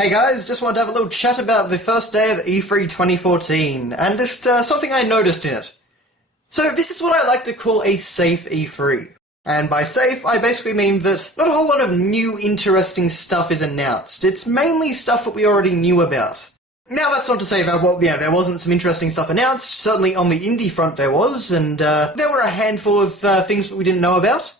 Hey guys, just wanted to have a little chat about the first day of E3 2014, and just something I noticed in it. So this is what I like to call a safe E3. And by safe, I basically mean that not a whole lot of new interesting stuff is announced. It's mainly stuff that we already knew about. Now that's not to say that, there wasn't some interesting stuff announced. Certainly on the indie front there was, and there were a handful of things that we didn't know about.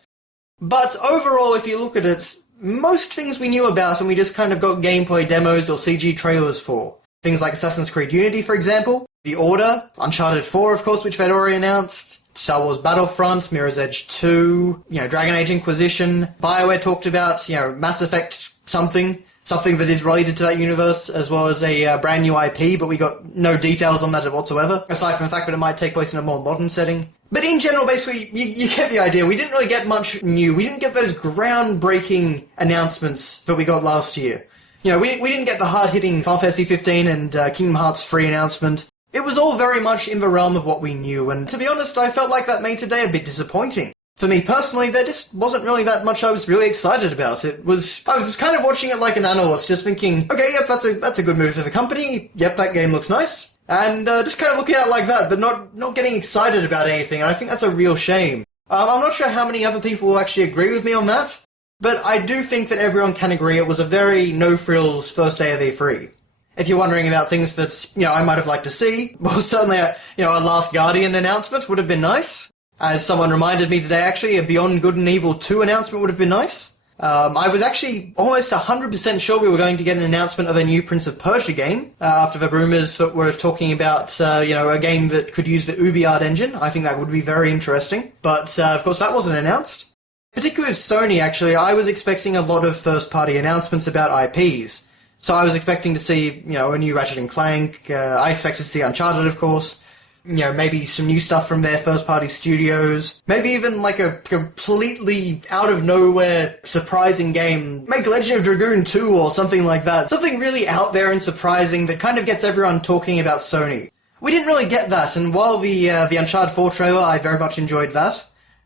But overall, if you look at it, most things we knew about and we just kind of got gameplay demos or CG trailers for. Things like Assassin's Creed Unity, for example, The Order, Uncharted 4, of course, which they'd already announced, Star Wars Battlefront, Mirror's Edge 2, Dragon Age Inquisition, BioWare talked about, Mass Effect something that is related to that universe, as well as a brand new IP, but we got no details on that whatsoever, aside from the fact that it might take place in a more modern setting. But in general, basically, you get the idea. We didn't really get much new. We didn't get those groundbreaking announcements that we got last year. We didn't get the hard-hitting Final Fantasy 15 and Kingdom Hearts 3 announcement. It was all very much in the realm of what we knew, and to be honest, I felt like that made today a bit disappointing. For me personally, there just wasn't really that much I was really excited about. I was kind of watching it like an analyst, just thinking, okay, yep, that's a good move for the company. Yep, that game looks nice. And just kind of looking at it like that, but not getting excited about anything, and I think that's a real shame. I'm not sure how many other people will actually agree with me on that, but I do think that everyone can agree it was a very no-frills first day of E3. If you're wondering about things that, I might have liked to see, well, certainly a Last Guardian announcement would have been nice. As someone reminded me today, actually, a Beyond Good and Evil 2 announcement would have been nice. I was actually almost 100% sure we were going to get an announcement of a new Prince of Persia game, after the rumours that were talking about, a game that could use the Ubisoft engine. I think that would be very interesting. But, of course, that wasn't announced. Particularly with Sony, actually, I was expecting a lot of first-party announcements about IPs. So I was expecting to see, a new Ratchet & Clank, I expected to see Uncharted, of course. Maybe some new stuff from their first-party studios. Maybe even like a completely out-of-nowhere surprising game. Make Legend of Dragoon 2 or something like that. Something really out there and surprising that kind of gets everyone talking about Sony. We didn't really get that, and while the Uncharted 4 trailer, I very much enjoyed that,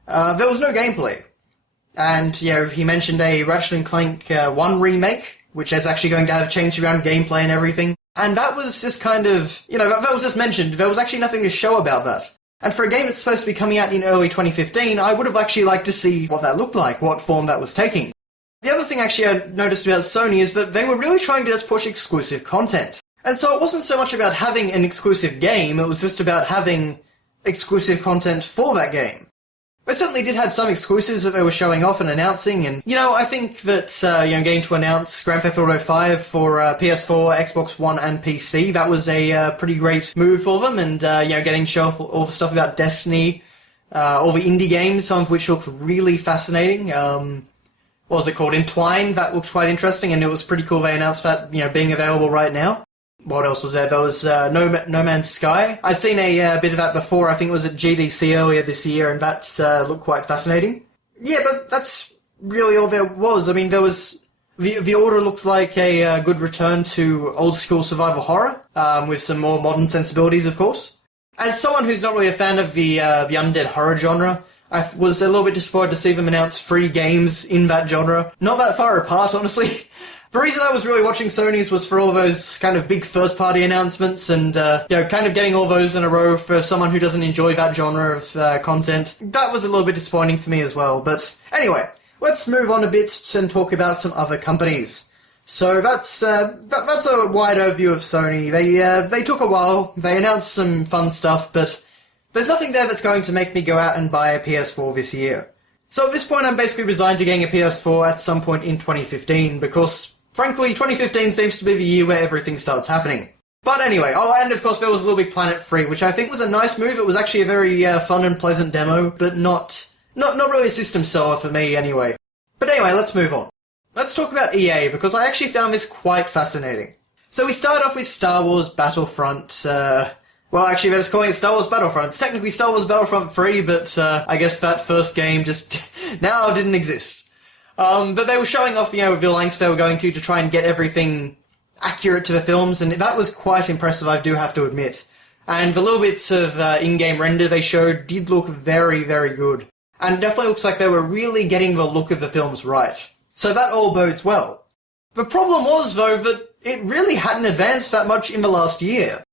there was no gameplay. And, he mentioned a Ratchet & Clank 1 remake, which is actually going to have changed around gameplay and everything. And that was just kind of, that was just mentioned. There was actually nothing to show about that. And for a game that's supposed to be coming out in early 2015, I would have actually liked to see what that looked like, what form that was taking. The other thing actually I noticed about Sony is that they were really trying to just push exclusive content. And so it wasn't so much about having an exclusive game, it was just about having exclusive content for that game. They certainly did have some exclusives that they were showing off and announcing, and, I think that, getting to announce Grand Theft Auto 5 for PS4, Xbox One, and PC, that was a pretty great move for them, and, getting to show off all the stuff about Destiny, all the indie games, some of which looked really fascinating. What was it called? Entwined, that looked quite interesting, and it was pretty cool they announced that, being available right now. What else was there? There was No Man's Sky. I've seen a bit of that before. I think it was at GDC earlier this year, and that looked quite fascinating. Yeah, but that's really all there was. I mean, there was... The Order looked like a good return to old-school survival horror, with some more modern sensibilities, of course. As someone who's not really a fan of the undead horror genre, I was a little bit disappointed to see them announce 3 games in that genre. Not that far apart, honestly. The reason I was really watching Sony's was for all those kind of big first-party announcements and, kind of getting all those in a row for someone who doesn't enjoy that genre of content. That was a little bit disappointing for me as well, but anyway, let's move on a bit and talk about some other companies. So that's a wide overview of Sony. They took a while, they announced some fun stuff, but there's nothing there that's going to make me go out and buy a PS4 this year. So at this point I'm basically resigned to getting a PS4 at some point in 2015, because frankly, 2015 seems to be the year where everything starts happening. But anyway, and of course there was Little Big Planet 3, which I think was a nice move. It was actually a very fun and pleasant demo, but not really a system seller for me anyway. But anyway, let's move on. Let's talk about EA, because I actually found this quite fascinating. So we start off with Star Wars Battlefront, well, actually, they're just calling it Star Wars Battlefront. It's technically Star Wars Battlefront 3, but I guess that first game just now didn't exist. But they were showing off, the lengths they were going to try and get everything accurate to the films, and that was quite impressive, I do have to admit. And the little bits of in-game render they showed did look very, very good. And it definitely looks like they were really getting the look of the films right. So that all bodes well. The problem was, though, that it really hadn't advanced that much in the last year.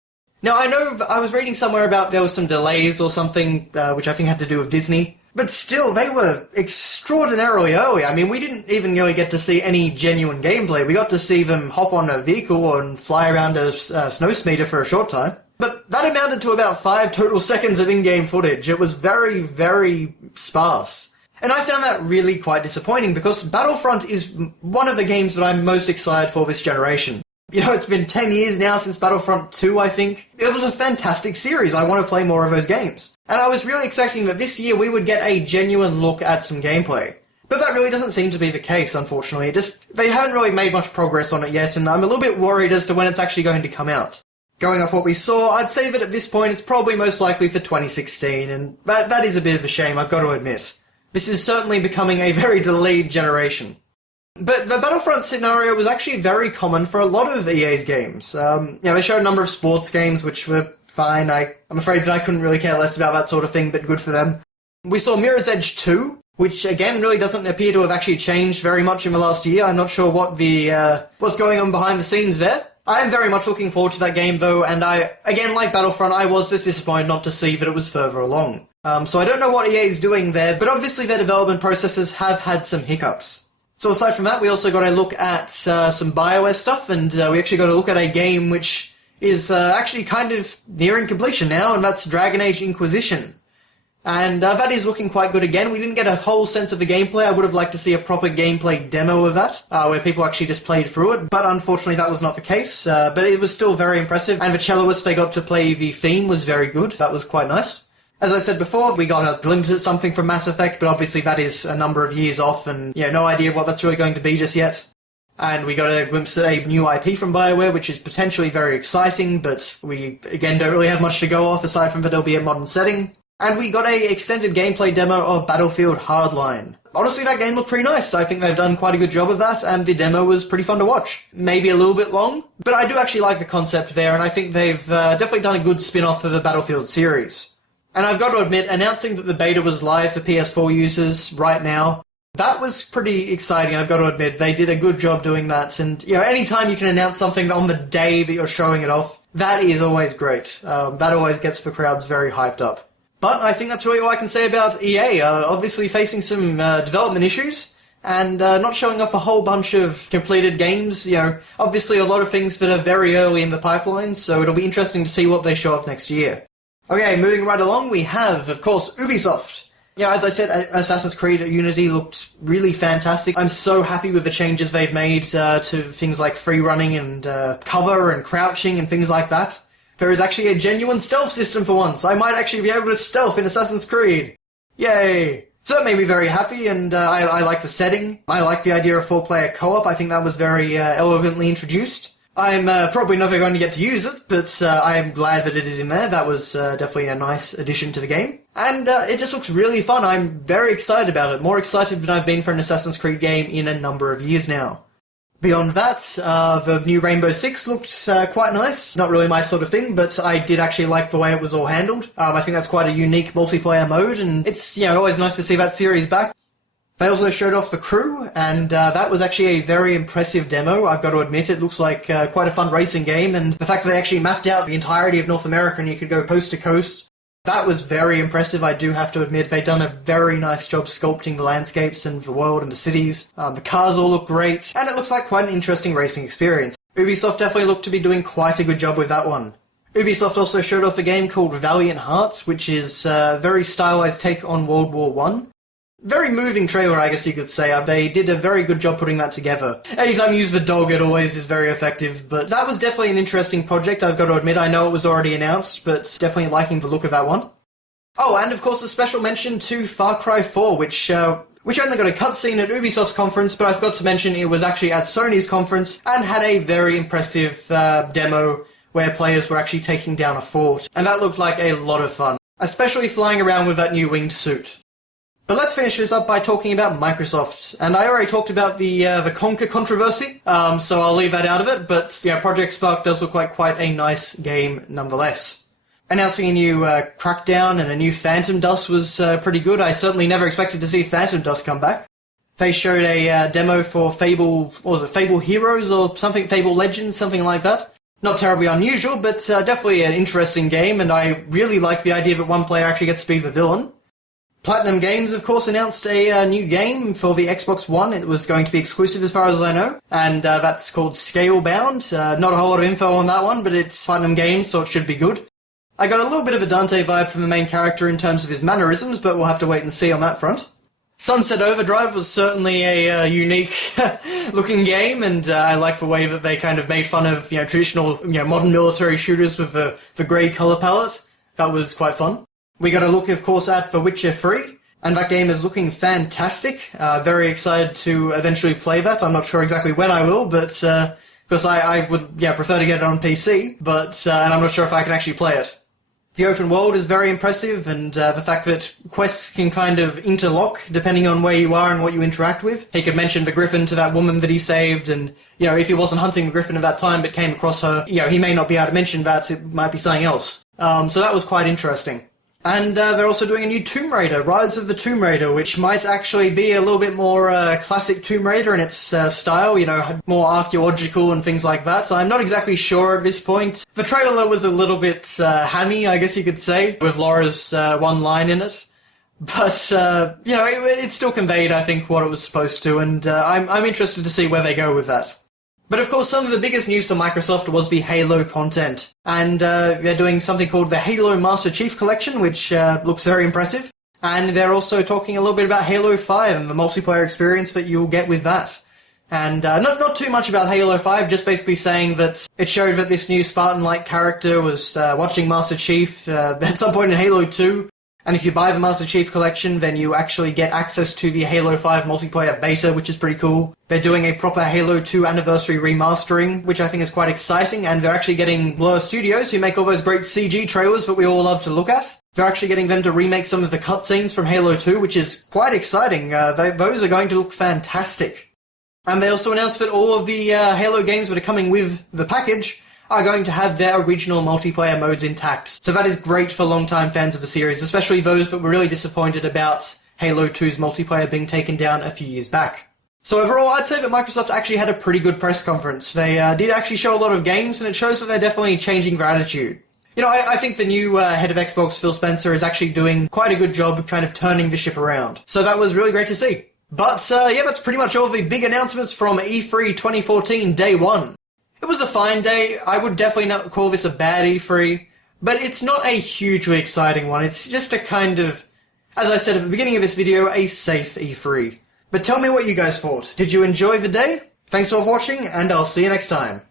Now, I know I was reading somewhere about there was some delays or something, which I think had to do with Disney, but still, they were extraordinarily early. I mean, we didn't even really get to see any genuine gameplay. We got to see them hop on a vehicle and fly around a snow speeder for a short time. But that amounted to about 5 total seconds of in-game footage. It was very, very sparse. And I found that really quite disappointing because Battlefront is one of the games that I'm most excited for this generation. You know, it's been 10 years now since Battlefront 2, I think. It was a fantastic series. I want to play more of those games. And I was really expecting that this year we would get a genuine look at some gameplay. But that really doesn't seem to be the case, unfortunately. They haven't really made much progress on it yet, and I'm a little bit worried as to when it's actually going to come out. Going off what we saw, I'd say that at this point it's probably most likely for 2016, and that is a bit of a shame, I've got to admit. This is certainly becoming a very delayed generation. But the Battlefront scenario was actually very common for a lot of EA's games. They showed a number of sports games, which were fine. I'm afraid that I couldn't really care less about that sort of thing, but good for them. We saw Mirror's Edge 2, which again really doesn't appear to have actually changed very much in the last year. I'm not sure what's going on behind the scenes there. I am very much looking forward to that game though, and again, like Battlefront, I was just disappointed not to see that it was further along. So I don't know what EA is doing there, but obviously their development processes have had some hiccups. So aside from that, we also got a look at some BioWare stuff, and we actually got a look at a game which is actually kind of nearing completion now, and that's Dragon Age Inquisition. And that is looking quite good again. We didn't get a whole sense of the gameplay. I would have liked to see a proper gameplay demo of that, where people actually just played through it, but unfortunately that was not the case. But it was still very impressive, and the celloist they got to play the theme was very good. That was quite nice. As I said before, we got a glimpse at something from Mass Effect, but obviously that is a number of years off, and no idea what that's really going to be just yet. And we got a glimpse at a new IP from BioWare, which is potentially very exciting, but we, again, don't really have much to go off aside from that it'll be a modern setting. And we got a extended gameplay demo of Battlefield Hardline. Honestly, that game looked pretty nice. I think they've done quite a good job of that, and the demo was pretty fun to watch. Maybe a little bit long, but I do actually like the concept there, and I think they've definitely done a good spin-off of the Battlefield series. And I've got to admit, announcing that the beta was live for PS4 users right now, that was pretty exciting, I've got to admit. They did a good job doing that, and anytime you can announce something on the day that you're showing it off, that is always great. That always gets the crowds very hyped up. But I think that's really all I can say about EA. Obviously facing some development issues, and not showing off a whole bunch of completed games. Obviously a lot of things that are very early in the pipeline, so it'll be interesting to see what they show off next year. Okay, moving right along, we have, of course, Ubisoft. As I said, Assassin's Creed Unity looked really fantastic. I'm so happy with the changes they've made to things like free running and cover and crouching and things like that. There is actually a genuine stealth system for once. I might actually be able to stealth in Assassin's Creed. Yay! So that made me very happy, and I like the setting. I like the idea of 4-player co-op. I think that was very elegantly introduced. I'm probably never going to get to use it, but I am glad that it is in there. That was definitely a nice addition to the game. And it just looks really fun. I'm very excited about it. More excited than I've been for an Assassin's Creed game in a number of years now. Beyond that, the new Rainbow Six looked quite nice. Not really my sort of thing, but I did actually like the way it was all handled. I think that's quite a unique multiplayer mode, and it's always nice to see that series back. They also showed off the crew, and that was actually a very impressive demo. I've got to admit, it looks like quite a fun racing game, and the fact that they actually mapped out the entirety of North America and you could go coast to coast, that was very impressive. I do have to admit, they've done a very nice job sculpting the landscapes and the world and the cities. The cars all look great, and it looks like quite an interesting racing experience. Ubisoft definitely looked to be doing quite a good job with that one. Ubisoft also showed off a game called Valiant Hearts, which is a very stylized take on World War I. Very moving trailer, I guess you could say. They did a very good job putting that together. Anytime you use the dog, it always is very effective, but that was definitely an interesting project, I've got to admit. I know it was already announced, but definitely liking the look of that one. Oh, and of course a special mention to Far Cry 4, which only got a cutscene at Ubisoft's conference, but I forgot to mention it was actually at Sony's conference, and had a very impressive demo where players were actually taking down a fort, and that looked like a lot of fun, especially flying around with that new winged suit. But let's finish this up by talking about Microsoft. And I already talked about the Conker controversy, so I'll leave that out of it. But Project Spark does look like quite a nice game nonetheless. Announcing a new Crackdown and a new Phantom Dust was pretty good. I certainly never expected to see Phantom Dust come back. They showed a demo for Fable, what was it, Fable Heroes or something, Fable Legends, something like that. Not terribly unusual, but definitely an interesting game, and I really like the idea that one player actually gets to be the villain. Platinum Games, of course, announced a new game for the Xbox One. It was going to be exclusive as far as I know, and that's called Scalebound. Not a whole lot of info on that one, but it's Platinum Games, so it should be good. I got a little bit of a Dante vibe from the main character in terms of his mannerisms, but we'll have to wait and see on that front. Sunset Overdrive was certainly a unique looking game, and I like the way that they kind of made fun of traditional modern military shooters with the grey colour palette. That was quite fun. We got a look, of course, at The Witcher 3, and that game is looking fantastic. Very excited to eventually play that. I'm not sure exactly when I will, but because I would prefer to get it on PC, but and I'm not sure if I can actually play it. The open world is very impressive, and the fact that quests can kind of interlock depending on where you are and what you interact with. He could mention the griffin to that woman that he saved, and if he wasn't hunting the griffin at that time but came across her, he may not be able to mention that, it might be something else. So that was quite interesting. And they're also doing a new Tomb Raider, Rise of the Tomb Raider, which might actually be a little bit more classic Tomb Raider in its style, more archaeological and things like that. So I'm not exactly sure at this point. The trailer was a little bit hammy, I guess you could say, with Laura's one line in it. But, it still conveyed, I think, what it was supposed to, and I'm interested to see where they go with that. But of course, some of the biggest news for Microsoft was the Halo content. And they're doing something called the Halo Master Chief Collection, which looks very impressive. And they're also talking a little bit about Halo 5 and the multiplayer experience that you'll get with that. And not too much about Halo 5, just basically saying that it showed that this new Spartan-like character was watching Master Chief at some point in Halo 2. And if you buy the Master Chief Collection, then you actually get access to the Halo 5 multiplayer beta, which is pretty cool. They're doing a proper Halo 2 anniversary remastering, which I think is quite exciting, and they're actually getting Blur Studios, who make all those great CG trailers that we all love to look at. They're actually getting them to remake some of the cutscenes from Halo 2, which is quite exciting. Those are going to look fantastic. And they also announced that all of the Halo games that are coming with the package are going to have their original multiplayer modes intact. So that is great for long-time fans of the series, especially those that were really disappointed about Halo 2's multiplayer being taken down a few years back. So overall, I'd say that Microsoft actually had a pretty good press conference. They did actually show a lot of games, and it shows that they're definitely changing their attitude. I think the new head of Xbox, Phil Spencer, is actually doing quite a good job of kind of turning the ship around. So that was really great to see. But that's pretty much all the big announcements from E3 2014 Day 1. It was a fine day. I would definitely not call this a bad E3, but it's not a hugely exciting one. It's just a kind of, as I said at the beginning of this video, a safe E3. But tell me what you guys thought. Did you enjoy the day? Thanks for watching, and I'll see you next time.